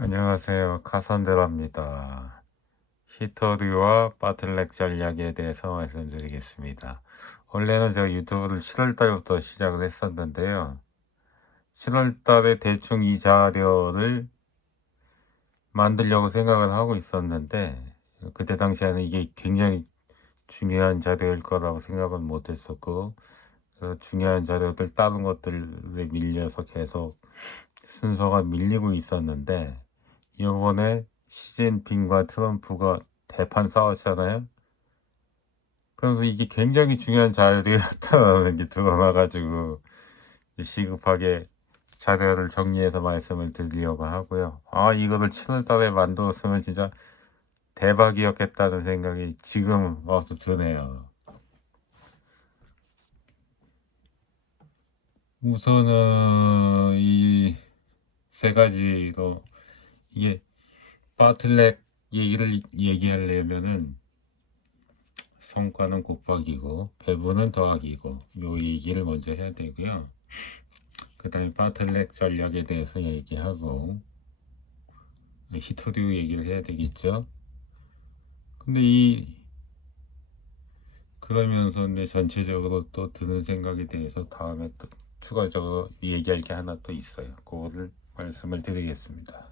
안녕하세요. 카산드라입니다. 히터류와 바틀렉 전략에 대해서 말씀드리겠습니다. 원래는 저 유튜브를 7월 달부터 시작을 했었는데요. 7월 달에 대충 이 자료를 만들려고 생각을 하고 있었는데, 그때 당시에는 이게 굉장히 중요한 자료일 거라고 생각은 못 했었고, 중요한 자료들 다른 것들에 밀려서 계속 순서가 밀리고 있었는데, 이번에 시진핑과 트럼프가 대판 싸웠잖아요. 그래서 이게 굉장히 중요한 자료였다는 게 드러나가지고 시급하게 자료를 정리해서 말씀을 드리려고 하고요. 이거를 7월 달에 만들었으면 진짜 대박이었겠다는 생각이 지금 와서 드네요. 우선은 이 세 가지로 이게 바틀렉 얘기를 얘기하려면은 성과는 곱하기고 배분은 더하기고 요 얘기를 먼저 해야 되고요. 그 다음에 바틀렉 전략에 대해서 얘기하고 히토류 얘기를 해야 되겠죠. 근데 그러면서 내 전체적으로 또 드는 생각에 대해서 다음에 또 추가적으로 얘기할 게 하나 또 있어요. 그거를 말씀을 드리겠습니다.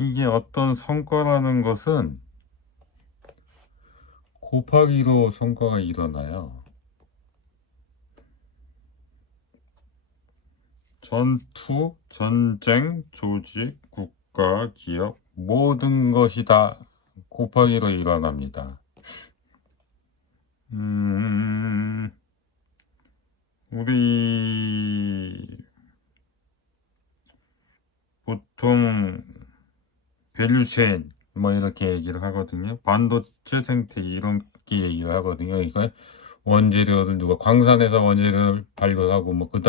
이게 어떤 성과라는 것은 곱하기로 성과가 일어나요. 전투, 전쟁, 조직, 국가, 기업 모든 것이 다 곱하기로 일어납니다. 우리 보통 밸류체인 뭐 이렇게 얘기를 하거든요. 반도체 생태 이런 게 얘기를 하거든요. 그러니까 원재료를 누가 광산에서 원재료를 발굴하고 뭐 그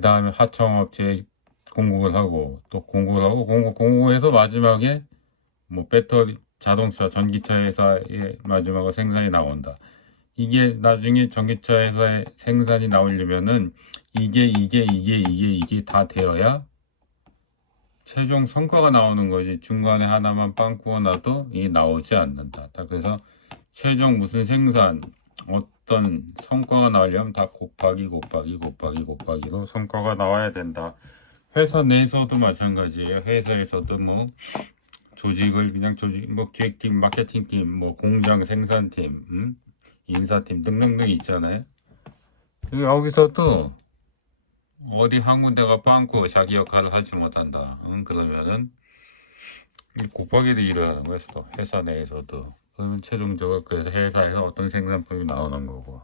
다음에 하청업체에 공급을 하고 또 공급을 하고 공급해서 마지막에 뭐 배터리 자동차 전기차 회사의 마지막으로 생산이 나온다. 이게 나중에 전기차 회사의 생산이 나오려면은 이게 다 되어야 최종 성과가 나오는 거지. 중간에 하나만 빵꾸가 나도 이게 나오지 않는다. 그래서 최종 무슨 생산 어떤 성과가 나오려면 다 곱하기로 성과가 나와야 된다. 회사 내에서도 마찬가지예요. 회사에서도 뭐 조직을 그냥 뭐 기획팀, 마케팅팀, 뭐 공장 생산팀, 인사팀 등등등 있잖아요. 여기서도 어디 한 군데가 빵꾸 자기 역할을 하지 못한다. 그러면은 곱하기도 일어나는 거예요. 회사 내에서도. 그러면 최종적으로 그 회사에서 어떤 생산품이 나오는 거고.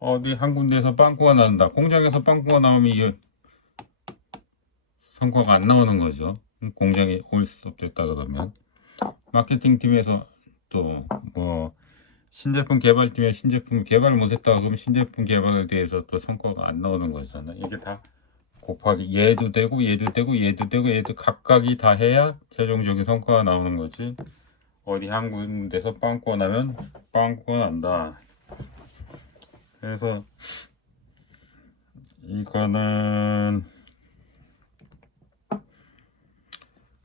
어디 한 군데에서 빵꾸가 난다. 공장에서 빵꾸가 나오면 이게 성과가 안 나오는 거죠. 공장이 홀스톱됐다 그러면. 마케팅 팀에서 또 뭐 신제품 개발팀에 신제품 개발을 못했다 그러면 신제품 개발에 대해서 또 성과가 안 나오는 거잖아요. 이게 다 곱하기 얘도 되고 얘도 각각이 다 해야 최종적인 성과가 나오는 거지. 어디 한 군데서 빵꾸가 나면 빵꾸가 난다. 그래서 이거는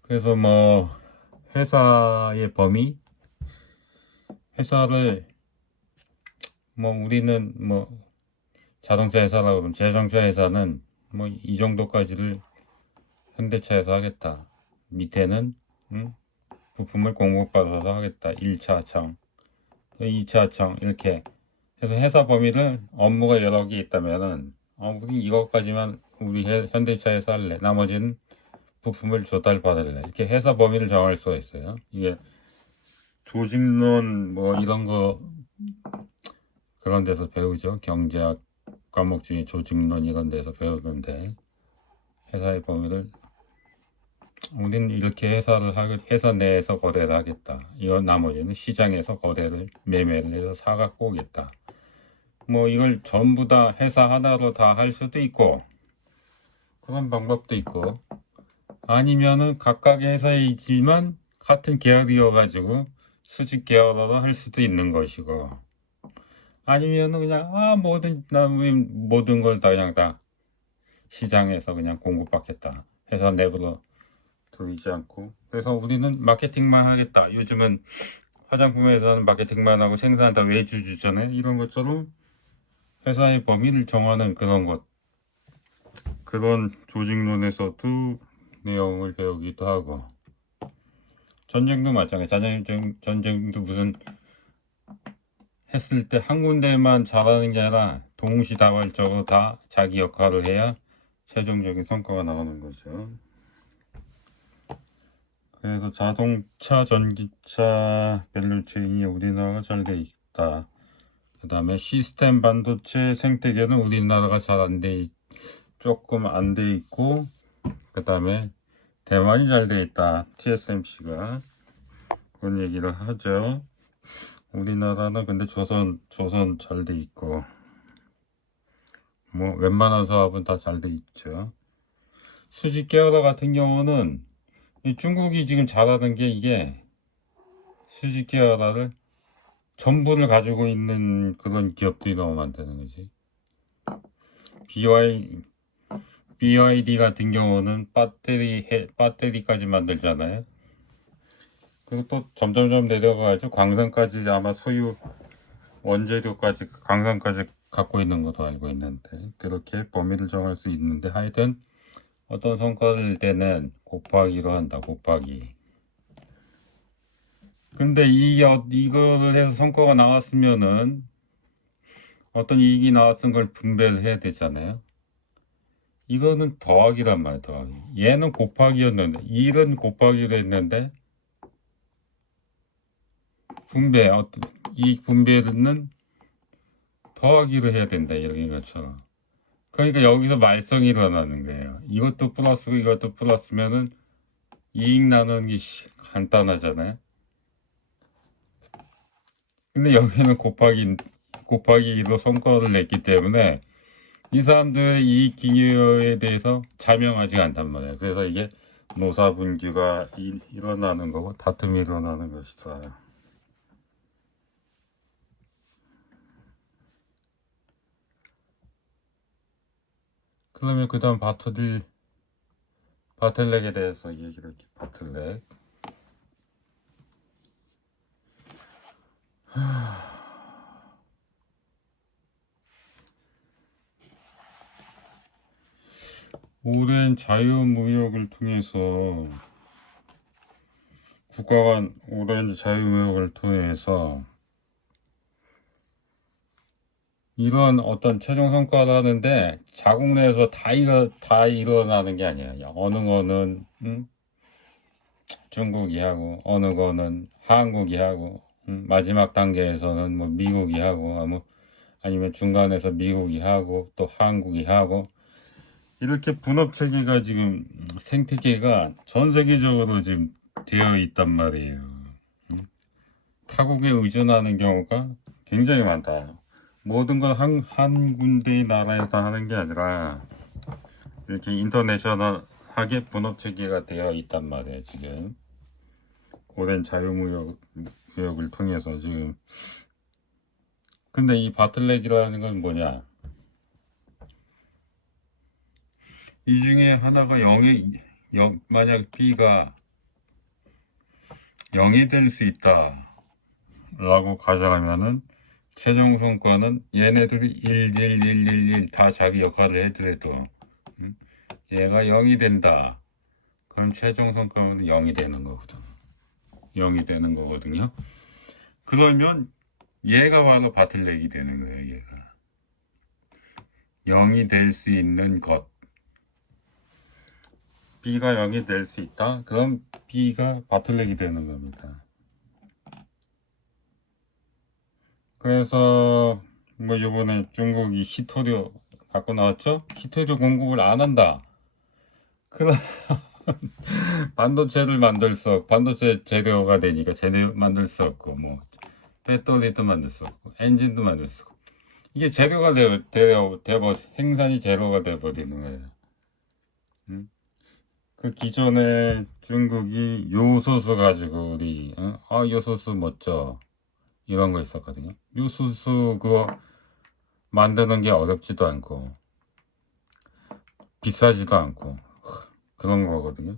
그래서 뭐 회사의 범위 회사를 뭐 우리는 뭐 자동차 회사라고 그러면 자동차 회사는 뭐 이 정도까지를 현대차에서 하겠다. 밑에는 부품을 공급받아서 하겠다. 1차 하청, 2차 하청 이렇게 해서 회사 범위를 업무가 여러 개 있다면은 우리 이것까지만 우리 현대차에서 할래. 나머지는 부품을 조달받을래. 이렇게 회사 범위를 정할 수가 있어요. 이게 조직론 뭐 이런 거 그런 데서 배우죠. 경제학 과목 중에 조직론 이런 데서 배우는데 회사의 범위를 우리는 이렇게 회사 내에서 거래를 하겠다. 이건 나머지는 시장에서 매매를 해서 사갖고 오겠다. 뭐 이걸 전부 다 회사 하나로 다 할 수도 있고 그런 방법도 있고 아니면은 각각의 회사에 있지만 같은 계열이어가지고 수직 계열로 할 수도 있는 것이고 아니면은 그냥 모든 걸 다 그냥 다 시장에서 그냥 공급받겠다. 회사 내부로 들이지 않고. 그래서 우리는 마케팅만 하겠다. 요즘은 화장품 회사는 마케팅만 하고 생산 다 외주주잖아요. 이런 것처럼 회사의 범위를 정하는 그런 것, 그런 조직론에서도 내용을 배우기도 하고. 전쟁도 마찬가지. 전쟁도 무슨 했을 때 한 군데만 잘하는 게 아니라 동시다발적으로 다 자기 역할을 해야 최종적인 성과가 나오는 거죠. 그래서 자동차, 전기차 밸류체인이 우리나라가 잘 돼 있다. 그 다음에 시스템 반도체 생태계는 우리나라가 잘 조금 안 돼 있고, 그 다음에 대만이 잘 돼 있다. TSMC가 그런 얘기를 하죠. 우리나라는 근데 조선 잘 돼 있고, 뭐 웬만한 사업은 다 잘 돼 있죠. 수직 계열화 같은 경우는 이 중국이 지금 잘하는 게 이게 수직 계열화를 전부를 가지고 있는 그런 기업들이 너무 많다는 거지. BYD 같은 경우는 배터리까지 만들잖아요. 그리고 또 점점점 내려가가지고 광산까지 아마 원재료까지 광산까지 갖고 있는 것도 알고 있는데, 그렇게 범위를 정할 수 있는데, 하여튼 어떤 성과를 낼 때는 곱하기로 한다. 곱하기. 근데 이거를 해서 성과가 나왔으면은 어떤 이익이 나왔은 걸 분배를 해야 되잖아요. 이거는 더하기란 말이야. 더하기. 얘는 곱하기였는데, 1은 곱하기로 했는데 이 분배는 더하기로 해야 된다. 이런 것처럼. 그러니까 여기서 말썽이 일어나는 거예요. 이것도 플러스고 이것도 플러스면은 이익 나누는 게 간단하잖아요. 근데 여기는 곱하기 2로 성과를 냈기 때문에 이 사람들의 이익 기여에 대해서 자명하지 않단 말이에요. 그래서 이게 노사분규가 일어나는 거고 다툼이 일어나는 것이다. 그러면 그 다음 바틀렉에 대해서 얘기를 할게. 바틀렉. 오랜 자유무역을 통해서 국가 간 오랜 자유무역을 통해서 이런 어떤 최종 성과를 하는데 자국 내에서 다 일어나는 게 아니야. 어느 거는 중국이 하고 어느 거는 한국이 하고 마지막 단계에서는 뭐 미국이 하고 아니면 중간에서 미국이 하고 또 한국이 하고 이렇게 분업 체계가 지금 생태계가 전 세계적으로 지금 되어 있단 말이에요. 타국에 의존하는 경우가 굉장히 많다. 모든 걸 한 군데의 나라에서 하는 게 아니라 이렇게 인터내셔널하게 분업 체계가 되어 있단 말이에요. 지금 오랜 자유무역을 통해서 지금. 근데 이 바틀렉이라는 건 뭐냐? 이 중에 하나가 만약 B가 0이 될 수 있다 라고 가정하면은 최종 성과는 얘네들이 1, 1, 1, 1, 1 다 자기 역할을 해더라도 얘가 0이 된다. 그럼 최종 성과는 0이 되는 거거든. 0이 되는 거거든요. 그러면 얘가 바로 바틀렉이 되는 거예요. 얘가 0이 될 수 있는 것. B가 0이 될 수 있다. 그럼 B가 바틀렉이 되는 겁니다. 그래서 뭐 이번에 중국이 히토류 갖고 나왔죠? 히토류 공급을 안 한다. 그럼 반도체 재료가 되니까 재료 만들 수 없고 뭐 배터리도 만들 수 없고 엔진도 만들 수 없고 이게 재료가 생산이 재료가 돼버리는 거예요. 그 기존에 중국이 요소수 가지고 요소수 멋져. 이런 거 있었거든요. 요소수 그거 만드는 게 어렵지도 않고 비싸지도 않고 그런 거거든요.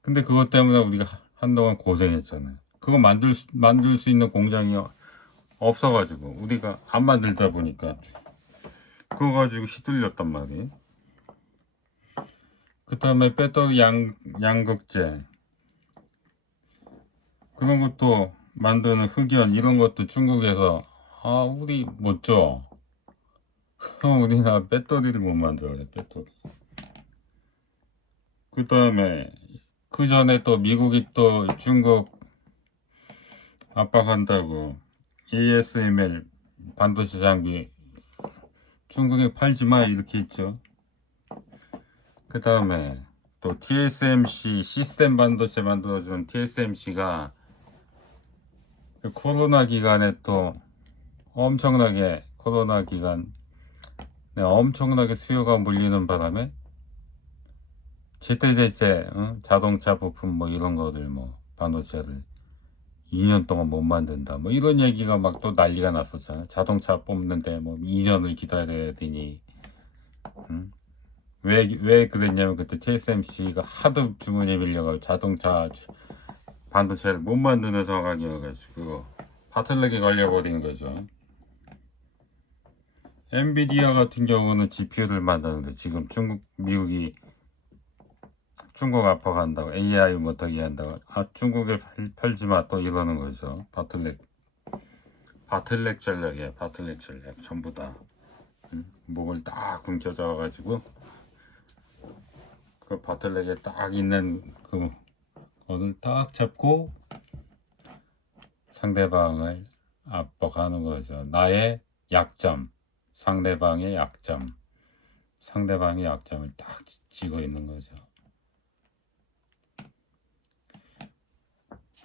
근데 그것 때문에 우리가 한동안 고생했잖아요. 그거 만들 수 있는 공장이 없어가지고 우리가 안 만들다 보니까 그거 가지고 휘둘렸단 말이에요. 그 다음에 배터리 양극재 그런 것도 만드는 흑연 이런 것도 중국에서 우리 못 줘. 우리나라 배터리를 못 만들어요. 배터리. 그 다음에 그 전에 또 미국이 또 중국 압박한다고 ASML 반도체 장비 중국에 팔지 마 이렇게 했죠. 그 다음에 또 TSMC 시스템 반도체 만들어주는 TSMC가 코로나 기간에 또 엄청나게 코로나 기간 엄청나게 수요가 몰리는 바람에 제때제때 자동차 부품 뭐 이런 거를 뭐 반도체를 2년 동안 못 만든다 뭐 이런 얘기가 막 또 난리가 났었잖아. 자동차 뽑는데 뭐 2년을 기다려야 되니 왜 그랬냐면 그때 TSMC가 하도 주문이 밀려가지고 자동차 반도체를 못 만드는 상황이어가지고 바틀렉이 걸려버린 거죠. 엔비디아 같은 경우는 GPU를 만드는데 지금 미국이 중국 압박한다고 AI 못하게 한다고 중국에 팔지 마 또 이러는 거죠. 바틀렉 전략이에요. 바틀렉 전략 전부 다 목을 딱 굶겨져 가지고 그 바틀렉에 딱 있는 그 거를 딱 잡고 상대방을 압박하는 거죠. 나의 약점, 상대방의 약점을 딱 쥐고 있는 거죠.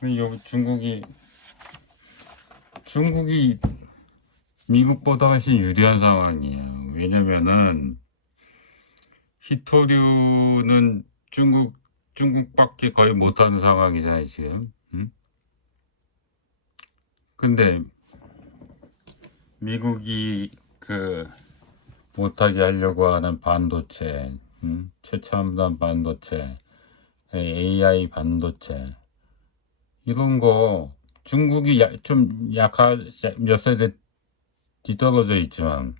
여기 중국이 미국보다 훨씬 유리한 상황이에요. 왜냐면은 히토류는 중국밖에 거의 못하는 상황이잖아요, 지금. 근데 미국이 그 못하게 하려고 하는 반도체, 최첨단 반도체, AI 반도체 이런 거 중국이 좀 몇 세대 뒤떨어져 있지만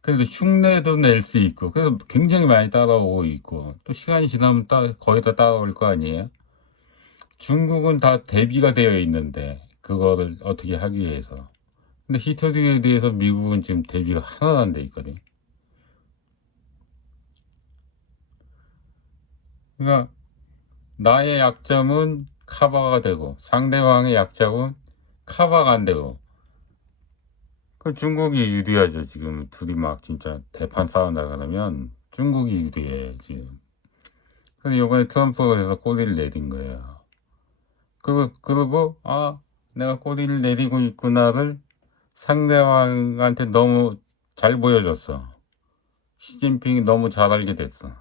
그래도 흉내도 낼 수 있고 그래서 굉장히 많이 따라오고 있고 또 시간이 지나면 거의 다 따라올 거 아니에요. 중국은 다 대비가 되어 있는데 그거를 어떻게 하기 위해서 근데 히토류에 대해서 미국은 지금 대비가 하나도 안 돼 있거든. 그러니까 나의 약점은 커버가 되고 상대방의 약점은 커버가 안 되고 그 중국이 유리하죠. 지금 둘이 막 진짜 대판 싸운다 그러면 중국이 유리해 지금. 그래서 이번에 트럼프가 그래서 꼬리를 내린 거예요. 그리고 내가 꼬리를 내리고 있구나를 상대방한테 너무 잘 보여줬어. 시진핑이 너무 잘 알게 됐어.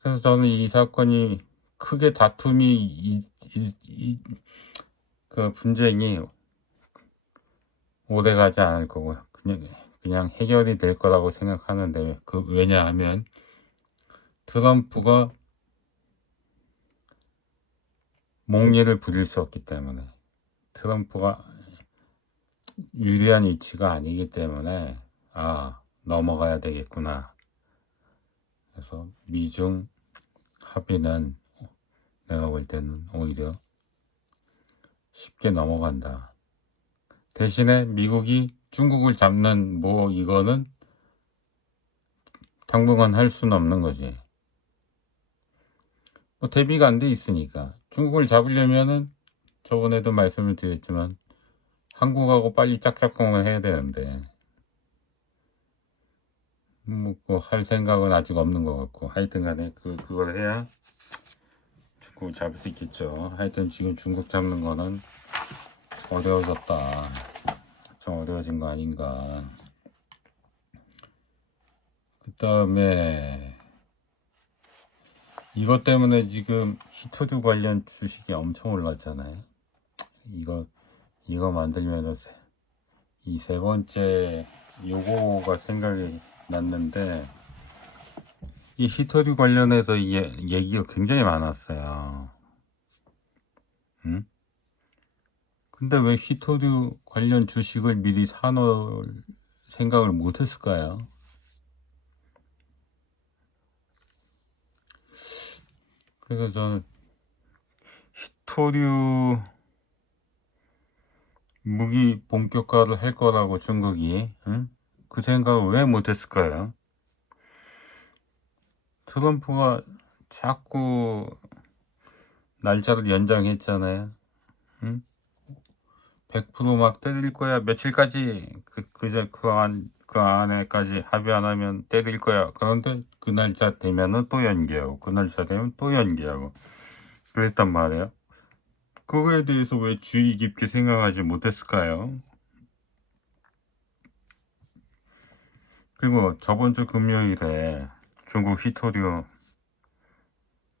그래서 저는 이 사건이 크게 그 분쟁이 오래 가지 않을 거고 그냥 해결이 될 거라고 생각하는데 왜냐하면 트럼프가 몽리를 부릴 수 없기 때문에 트럼프가 유리한 위치가 아니기 때문에 넘어가야 되겠구나. 그래서 미중 합의는 내가 볼 때는 오히려 쉽게 넘어간다. 대신에 미국이 중국을 잡는 이거는 당분간 할 수는 없는 거지. 대비가 안 돼 있으니까 중국을 잡으려면은 저번에도 말씀을 드렸지만 한국하고 빨리 짝짝꿍을 해야 되는데 할 생각은 아직 없는 것 같고 하여튼간에 그걸 해야 중국 잡을 수 있겠죠. 하여튼 지금 중국 잡는 거는 어려워졌다. 좀 어려워진 거 아닌가. 그 다음에 이것 때문에 지금 히토류 관련 주식이 엄청 올랐잖아요. 이거 만들면서 이 세 번째 요거가 생각이 났는데, 이 히토류 관련해서 얘기가 굉장히 많았어요. 응? 근데 왜 히토류 관련 주식을 미리 사놓을 생각을 못 했을까요? 그래서 저는 히토류 무기 본격화를 할 거라고 중국이, 응? 그 생각을 왜 못 했을까요? 트럼프가 자꾸 날짜를 연장했잖아요. 응? 100%막 때릴 거야. 며칠까지 그 안에까지 합의 안 하면 때릴 거야. 그런데 그 날짜 되면은 또 연기하고 그 날짜 되면 또 연기하고 그랬단 말이에요. 그거에 대해서 왜 주의 깊게 생각하지 못했을까요? 그리고 저번 주 금요일에 중국 히토류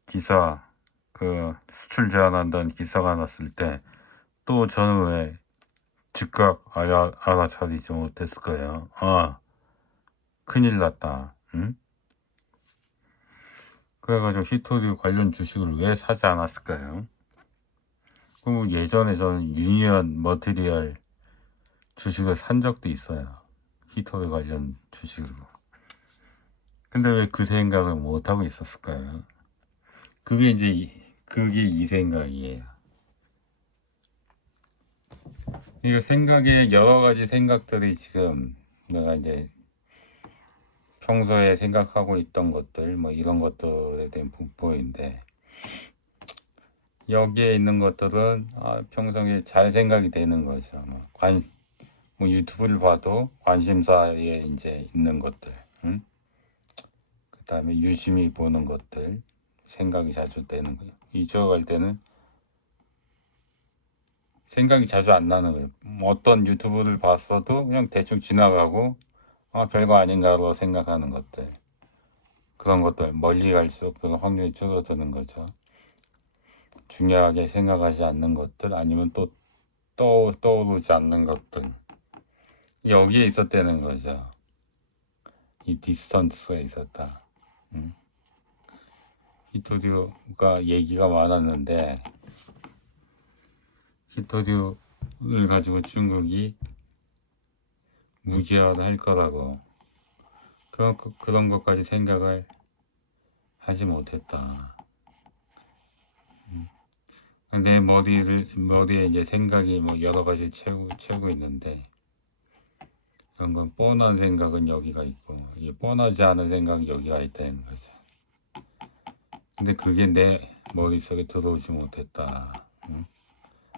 기사 그 수출 제한한다는 기사가 났을 때 또 저는 왜 즉각 알아차리지 못했을까요? 아, 큰일 났다. 응? 그래가지고 히토류 관련 주식을 왜 사지 않았을까요? 그리고 예전에 저는 유니언 머티리얼 주식을 산 적도 있어요. 히토류 관련 주식으로. 근데 왜 그 생각을 못하고 있었을까요? 그게 이 생각이에요. 이거 생각에 여러 가지 생각들이 지금 내가 이제 평소에 생각하고 있던 것들, 뭐 이런 것들에 대한 분포인데, 여기에 있는 것들은 평소에 잘 생각이 되는 거죠. 뭐 유튜브를 봐도 관심사에 이제 있는 것들, 응? 그 다음에 유심히 보는 것들, 생각이 자주 되는 거예요. 이쪽갈 때는 생각이 자주 안 나는 거예요. 뭐 어떤 유튜브를 봤어도 그냥 대충 지나가고, 별거 아닌가로 생각하는 것들. 그런 것들, 멀리 갈수록 그런 확률이 줄어드는 거죠. 중요하게 생각하지 않는 것들, 아니면 또 떠오르지 않는 것들. 여기에 있었다는 거죠. 이 디스턴스가 있었다. 히토류가 얘기가 많았는데, 히토류를 가지고 중국이 무제한을 할 거라고 그런 것까지 생각을 하지 못했다. 내 머리에 이제 생각이 뭐 여러 가지 채우고 있는데, 그런 건 뻔한 생각은 여기가 있고, 이게 뻔하지 않은 생각이 여기가 있다는 거죠. 근데 그게 내 머릿속에 들어오지 못했다. 응?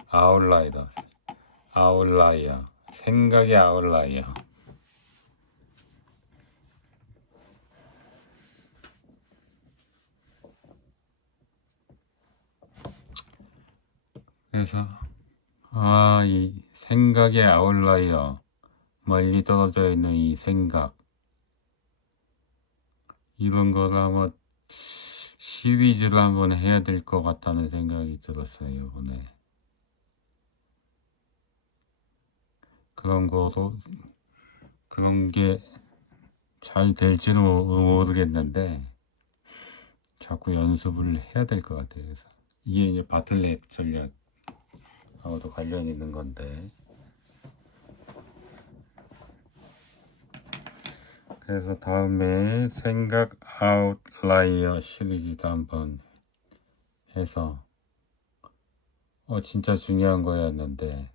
아웃라이어. 생각의 아웃라이어. 그래서 이 생각의 아웃라이어, 멀리 떨어져 있는 이 생각, 이런 거를 아마 시리즈를 한번 해야 될 것 같다는 생각이 들었어요, 이번에. 그런 게 잘 될지는 모르겠는데, 자꾸 연습을 해야 될 것 같아요. 그래서 이게 이제 바틀랩 전략하고도 관련이 있는 건데, 그래서 다음에 생각 아웃라이어 시리즈도 한번 해서 진짜 중요한 거였는데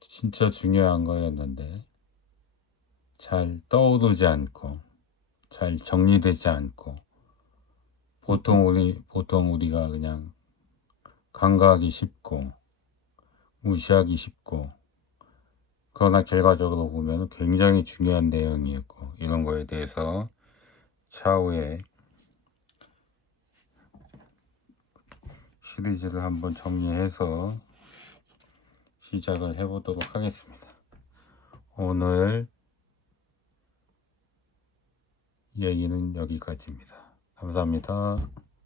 진짜 중요한 거였는데 잘 떠오르지 않고 잘 정리되지 않고 보통 우리가 그냥 간과하기 쉽고 무시하기 쉽고, 그러나 결과적으로 보면 굉장히 중요한 내용이었고, 이런 거에 대해서 차후에 시리즈를 한번 정리해서 시작을 해보도록 하겠습니다. 오늘 얘기는 여기까지입니다. 감사합니다.